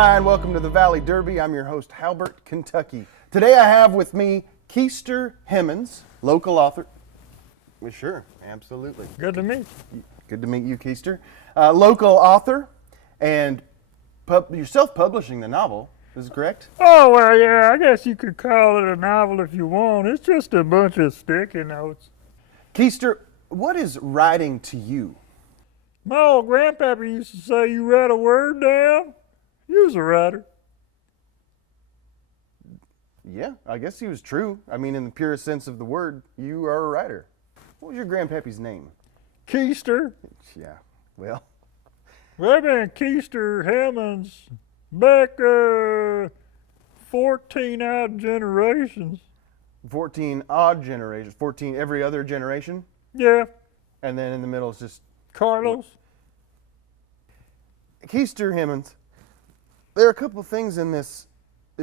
Hi, and welcome to the Valley Derby. I'm your host, Halbert Kentucky. Today I have with me Keister Himmons, local author. Well, sure, absolutely. Good to meet you. Good to meet you, Keister. Local author, and you're self-publishing the novel. Is this correct? Oh, well, yeah, I guess you could call it a novel if you want. It's just a bunch of sticky notes. Keister, what is writing to you? My old grandpappy used to say, you write a word down, you's a writer. Yeah, I guess he was true. I mean, in the purest sense of the word, you are a writer. What was your grandpappy's name? Keister. Yeah, well. We've been Keister Himmons back 14 odd generations. 14 odd generations, 14 every other generation? Yeah. And then in the middle is just Carlos. Keister Himmons. There are a couple of things in this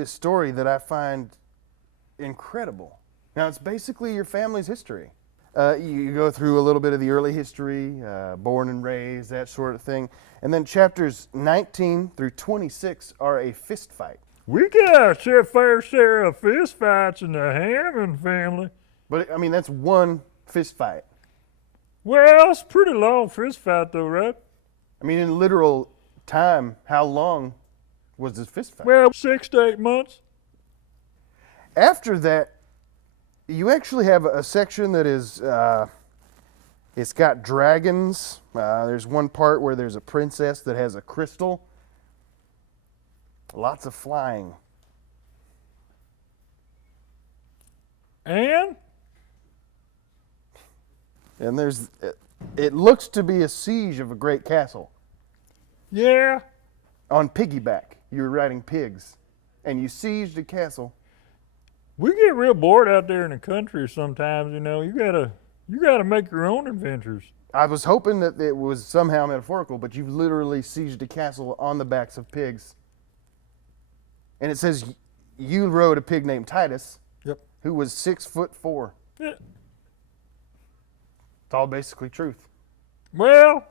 story that I find incredible. Now, it's basically your family's history. You go through a little bit of the early history, born and raised, that sort of thing. And then chapters 19 through 26 are a fist fight. We got a fair share of fist fights in the Hammond family. But, I mean, that's one fist fight. Well, it's a pretty long fist fight, though, right? I mean, in literal time, how long was this fist fight? Well, 6 to 8 months. After that, you actually have a section that is, it's got dragons. There's one part where there's a princess that has a crystal. Lots of flying. And there's, it looks to be a siege of a great castle. yeah, On piggyback, you're riding pigs, and you sieged a castle. we get real bored out there in the country sometimes, you know. You gotta make your own adventures. I was hoping that it was somehow metaphorical, but you've literally sieged a castle on the backs of pigs. And it says you rode a pig named Titus, Yep. who was 6'4". Yeah. It's all basically truth. Well,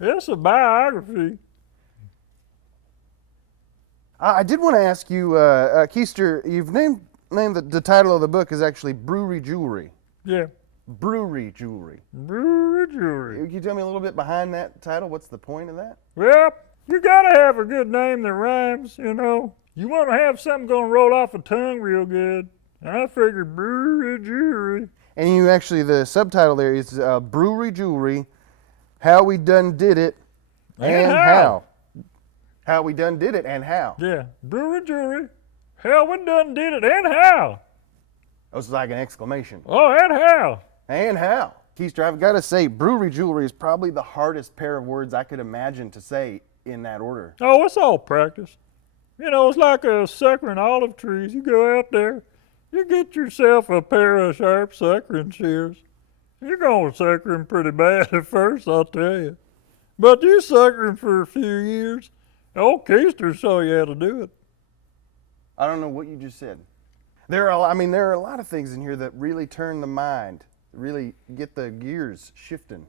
it's a biography. I did want to ask you, Keister, you've named the title of the book is actually Brewery Jewelry. Yeah. Brewery Jewelry. Brewery Jewelry. Can you tell me a little bit behind that title? What's the point of that? Well, you gotta have a good name that rhymes, you know. You want to have something gonna roll off the tongue real good. I figured Brewery Jewelry. And you actually, the subtitle there is Brewery Jewelry, How We Done Did It and How. How We Done Did It and How. Yeah, Brewery Jewelry. How we done did it and how. That was like an exclamation. Oh, and how. And how. Keister, I've got to say, Brewery Jewelry is probably the hardest pair of words I could imagine to say in that order. Oh, it's all practice. You know, it's like a suckering olive trees. You go out there, you get yourself a pair of sharp suckering shears. You're going to sucker 'em pretty bad at first, I'll tell you. But you sucker 'em for a few years. Old Keister saw you how to do it. I don't know what you just said. There are a lot of things in here that really turn the mind, really get the gears shifting.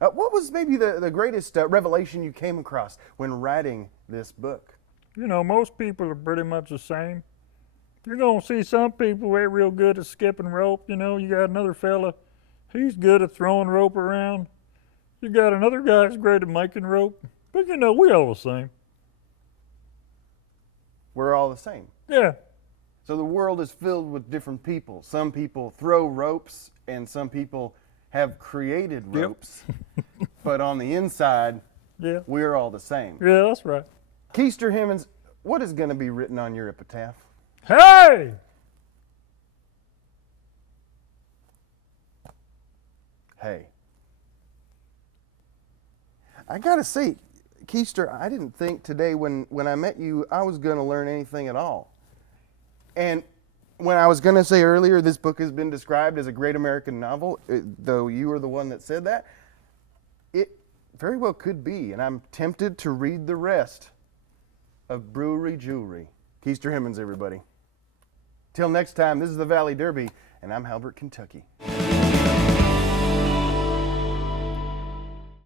What was maybe the greatest revelation you came across when writing this book? You know, most people are pretty much the same. You're going to see some people who ain't real good at skipping rope. You know, you got another fella, he's good at throwing rope around. You got another guy who's great at making rope. But, you know, we all the same. We're all the same. Yeah. So the world is filled with different people. Some people throw ropes, and some people have created ropes. But on the inside, Yeah. we're all the same. Yeah, that's right. Keister Himmons, what is going to be written on your epitaph? Hey! Hey. I got to say, Keister, I didn't think today when I met you I was going to learn anything at all. And when I was going to say earlier this book has been described as a great American novel, though you were the one that said that, it very well could be. And I'm tempted to read the rest of Brewery Jewelry. Keister Himmons, everybody. Till next time, this is the Valley Derby, and I'm Halbert Kentucky.